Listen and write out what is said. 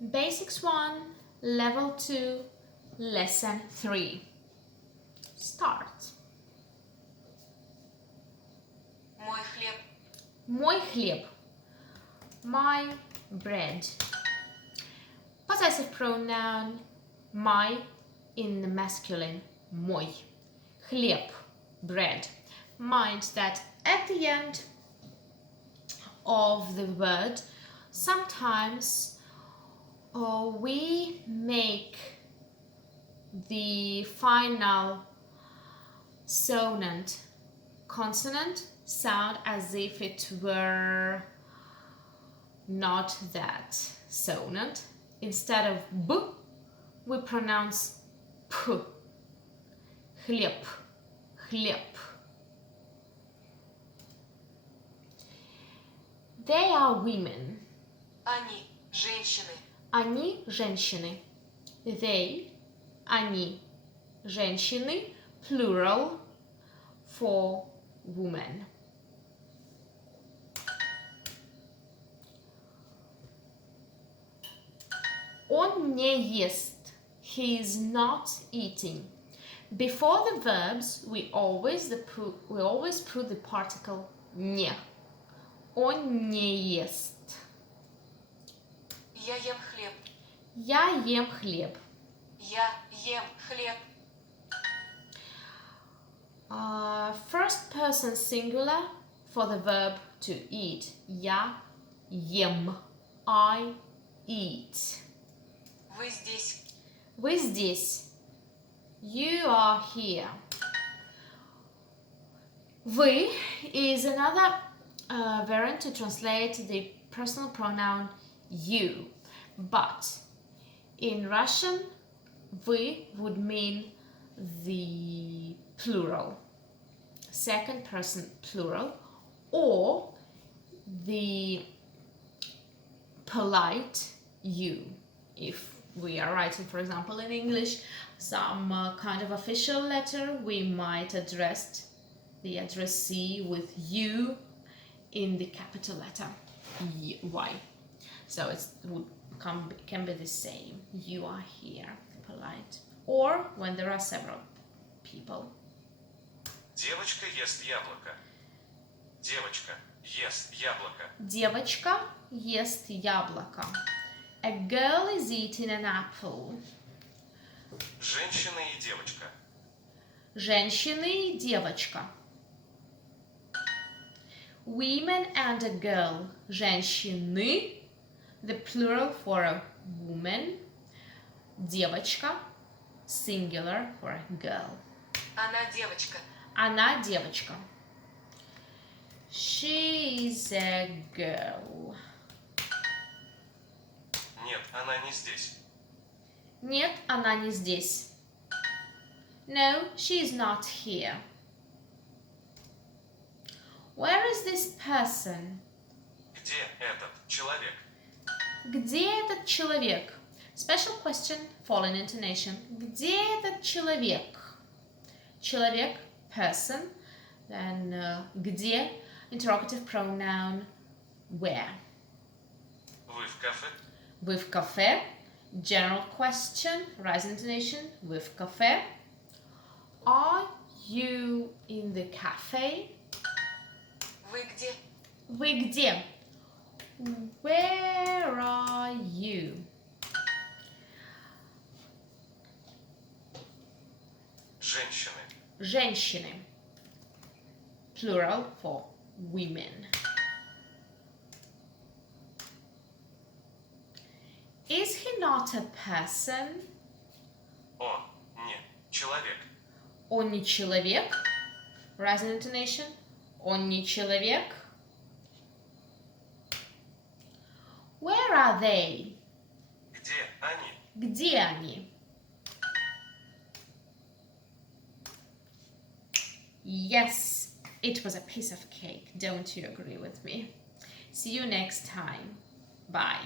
Basics 1, Level 2, Lesson 3. Start. Мой хлеб. Мой хлеб. My bread. Possessive pronoun my in the masculine. Мой. Хлеб. Bread. Mind that at the end of the word sometimes we make the final consonant sound as if it were not that sonant. Instead of b, we pronounce p. Хлеб, хлеб. They are women. Они, женщины. Они женщины. They, они, женщины, plural for woman. Он не ест. He is not eating. Before the verbs, we always put the particle не. Он не ест. Я ем хлеб. Я ем хлеб. Я ем хлеб. First person singular for the verb to eat. Я ем. I eat. Вы здесь. Вы здесь. You are here. Вы is another variant to translate the personal pronoun you. But in Russian, вы would mean the plural, second person plural, or the polite you. If we are writing, for example, in English, some kind of official letter, we might address the addressee with you in the capital letter Y. So it can be the same. You are here, polite. Or when there are several people. Девочка ест яблоко. Девочка ест яблоко. Девочка ест яблоко. A girl is eating an apple. Женщина и девочка. Женщины и девочка. Women and a girl. Женщины, the plural for a woman. Девочка, singular for a girl. Она девочка. Она девочка. She is a girl. Нет, она не здесь. Нет, она не здесь. No, she is not here. Where is this person? Где этот человек? Где этот человек? Special question, following intonation. Где этот человек? Человек, person. Then где, interrogative pronoun, where. Вы в кафе? Вы в кафе. General question, rising intonation. Вы в кафе. Are you in the cafe? Вы где? Вы где? Where are you? Женщины. Женщины. Plural for women. Is he not a person? Он не человек. Он не человек. Rising intonation. Он не человек. Where are they? Где они? Где они? Yes, it was a piece of cake. Don't you agree with me? See you next time. Bye.